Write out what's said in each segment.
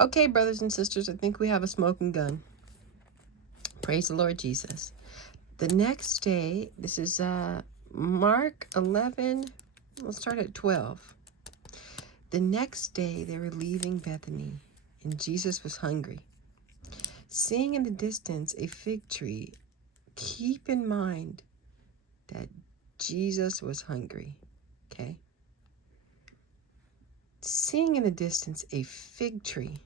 Okay, brothers and sisters, I think we have a smoking gun. Praise the Lord Jesus. The next day, this is Mark 11. We'll start at 12. The next day, they were leaving Bethany, and Jesus was hungry. Seeing in the distance a fig tree, keep in mind that Jesus was hungry. Okay? Seeing in the distance a fig tree.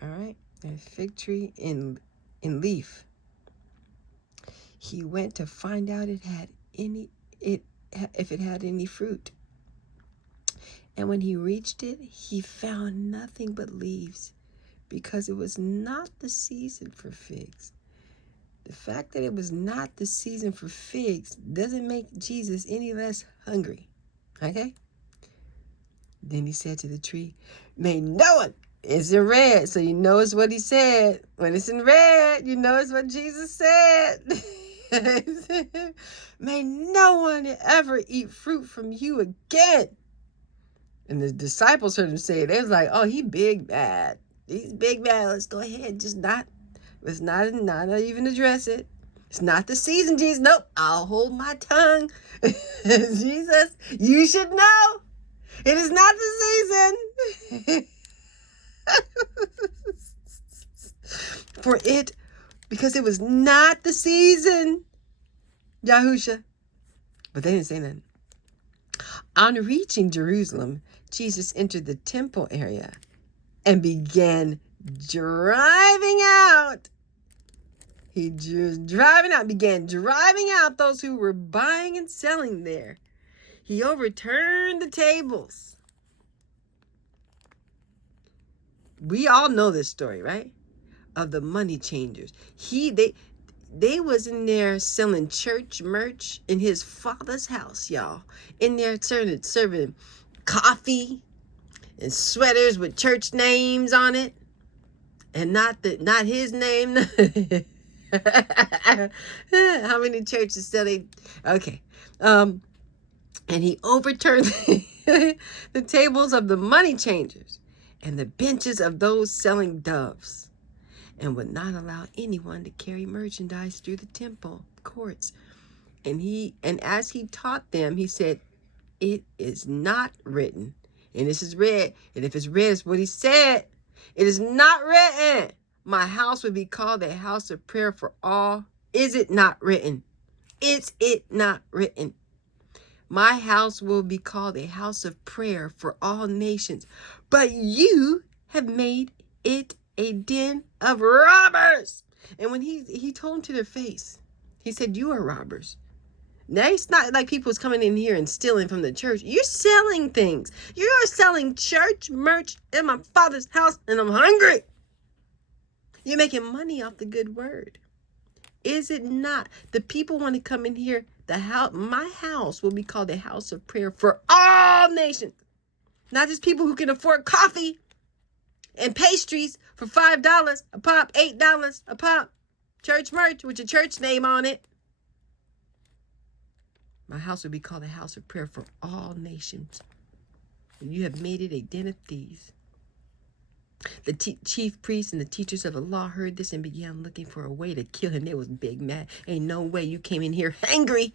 All right? A fig tree in leaf. He went to find out if it had any fruit. And when he reached it, he found nothing but leaves, because it was not the season for figs. The fact that it was not the season for figs doesn't make Jesus any less hungry. Okay? Then he said to the tree, "May no one," it's in red, so you know it's what he said. When it's in red, you know it's what Jesus said. "May no one ever eat fruit from you again." And the disciples heard him say it. They was like, "Oh, he big bad. He's big bad. Let's go ahead. Let's not even address it. It's not the season, Jesus. Nope, I'll hold my tongue." Jesus, you should know. It is not the season. Because it was not the season, Yahusha. But they didn't say nothing. On reaching Jerusalem, Jesus entered the temple area and began driving out. Began driving out those who were buying and selling there. He overturned the tables. We all know this story, right? Of the money changers. They was in there selling church merch in his father's house, y'all. In there serving coffee and sweaters with church names on it, and not his name. How many churches still they? Okay, and he overturned the tables of the money changers and the benches of those selling doves, and would not allow anyone to carry merchandise through the temple courts. And as he taught them, he said, "It is not written." And this is read. And if it's read, it's what he said. "It is not written, my house would be called a house of prayer for all." Is it not written? Is it not written? "My house will be called a house of prayer for all nations. But you have made it a den of robbers." And when he told them to their face, he said, "You are robbers." Now, it's not like people is coming in here and stealing from the church. You're selling things. You're selling church merch in my father's house, and I'm hungry. You're making money off the good word. Is it not? The people want to come in here. My house will be called a house of prayer for all nations. Not just people who can afford coffee and pastries for $5 a pop, $8 a pop. Church merch with your church name on it. My house will be called a house of prayer for all nations. And you have made it a den of thieves. The chief priests and the teachers of the law heard this and began looking for a way to kill him. They was big mad. Ain't no way you came in here hangry,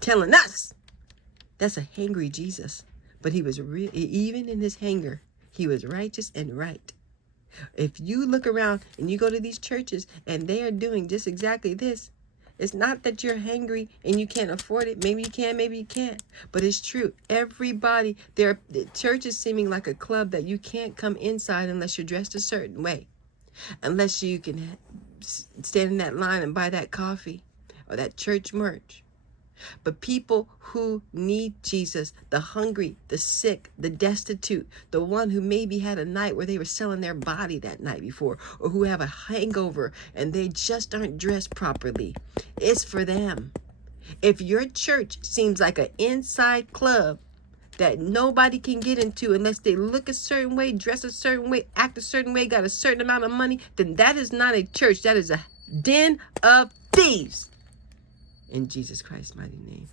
telling us. That's a hangry Jesus. But he was even in his hanger, he was righteous and right. If you look around and you go to these churches and they are doing just exactly this, it's not that you're hangry and you can't afford it. Maybe you can, maybe you can't. But it's true. Everybody, the church is seeming like a club that you can't come inside unless you're dressed a certain way. Unless you can stand in that line and buy that coffee or that church merch. But people who need Jesus, the hungry, the sick, the destitute, the one who maybe had a night where they were selling their body that night before, or who have a hangover and they just aren't dressed properly, it's for them. If your church seems like an inside club that nobody can get into unless they look a certain way, dress a certain way, act a certain way, got a certain amount of money, then that is not a church. That is a den of thieves. In Jesus Christ's mighty name.